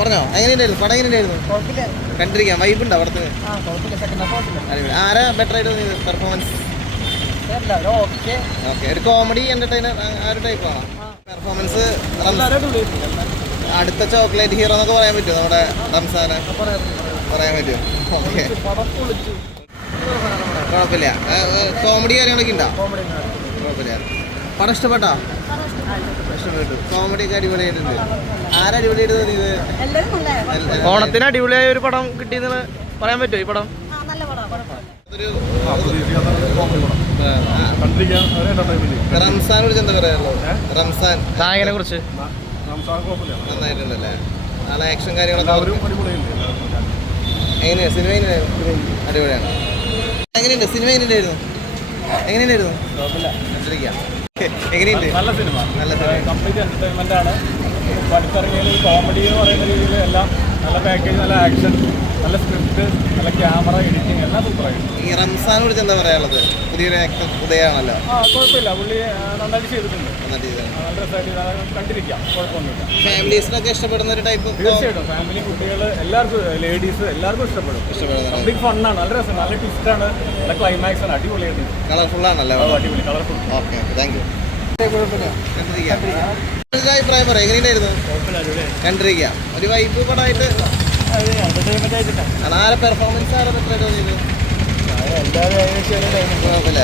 പറഞ്ഞോ, എങ്ങനെയുണ്ടായിരുന്നു പടം? എങ്ങനെയുണ്ടായിരുന്നു? കണ്ടിരിക്കാം, വൈബ് ഉണ്ടോ പടത്തിന്? ആരാ ബെറ്റർ ആയിട്ട് തോന്നിയത് പെർഫോമൻസ്? ഓക്കെ, ഒരു കോമഡി എന്റർടൈനർ ആ ഒരു ടൈപ്പാണോ പെർഫോമൻസ്? അടുത്ത ചോക്ലേറ്റ് ഹീറോ എന്നൊക്കെ പറയാൻ പറ്റുമോ നമ്മുടെ റംസാനെ? പറയാൻ പറ്റുമോ? ഓക്കെ, കുഴപ്പമില്ല. കോമഡി കാര്യങ്ങളൊക്കെ ഉണ്ടോ? കുഴപ്പമില്ല. പടം ഇഷ്ടപ്പെട്ടോ? ഇഷ്ടപ്പെട്ടു. കോമഡി ഒക്കെ അടിപൊളിയായിട്ടുണ്ട്. ആരാ അടിപൊളിയായിട്ട് തോന്നിയത്? ഓണത്തിന് അടിപൊളിയായ ഒരു പടം കിട്ടിയെന്ന് പറയാൻ പറ്റുമോ? ഈ പടം റംസാനെ കുറിച്ച് എന്താ പറയാനുള്ളത്? റംസാൻ നായകനെ കുറിച്ച് നന്നായിട്ടുണ്ടല്ലേ? നല്ല ആക്ഷൻ കാര്യങ്ങളൊക്കെ എങ്ങനെയാണ്? സിനിമ അടിപൊളിയാണ്. എങ്ങനെയുണ്ട് സിനിമ? എങ്ങനെയുണ്ടായിരുന്നു? എങ്ങനെയുണ്ട്? നല്ല സിനിമ, നല്ല സിനിമ, കംപ്ലീറ്റ് എന്റർടൈൻമെന്റ് ആണ്. പഠിത്തിറങ്ങിയത് കോമഡി എന്ന് പറയുന്ന രീതിയിൽ എല്ലാം നല്ല പാക്കേജ്, നല്ല ആക്ഷൻ, നല്ല സ്ക്രിപ്റ്റ്, നല്ല ക്യാമറ, എഡിറ്റിംഗ് എല്ലാം സൂപ്പറായിരുന്നു. ഈ റംസാനെ കുറിച്ച് എന്താ പറയാനുള്ളത്? പുതിയൊരു ആക്ടർ ഉദയാണല്ലോ. കുഴപ്പമില്ല, പുള്ളി നന്നായിട്ട് ചെയ്തിട്ടുണ്ട്. നല്ല രസമായിട്ട് കണ്ടിരിക്കാം, കുഴപ്പമൊന്നുമില്ല. ഫാമിലീസിനൊക്കെ ഇഷ്ടപ്പെടുന്ന ഒരു ടൈപ്പ്? തീർച്ചയായിട്ടും ഫാമിലി, കുട്ടികൾ, എല്ലാവർക്കും, ലേഡീസ് എല്ലാവർക്കും ഇഷ്ടപ്പെടും. കംപ്ലീറ്റ് ഫണ്ണാണ്, നല്ല രസം, നല്ല ട്വിസ്റ്റാണ്, നല്ല ക്ലൈമാക്സ് ആണ്, അടിപൊളിയായിട്ട്. കളർഫുൾ ആണല്ലോ? അടിപൊളി, കളർഫുൾ. Okay, thank you. അഭിപ്രായം പറയാം, എങ്ങനെയുണ്ടായിരുന്നു? കണ്ടിരിക്കാം, ഒരു വൈബ് പടമായിട്ട്. ആരെ പെർഫോമൻസ് ആരെ ബെറ്റർ ആയിട്ട് തോന്നിയത്? എല്ലാവരും കുഴപ്പമില്ല.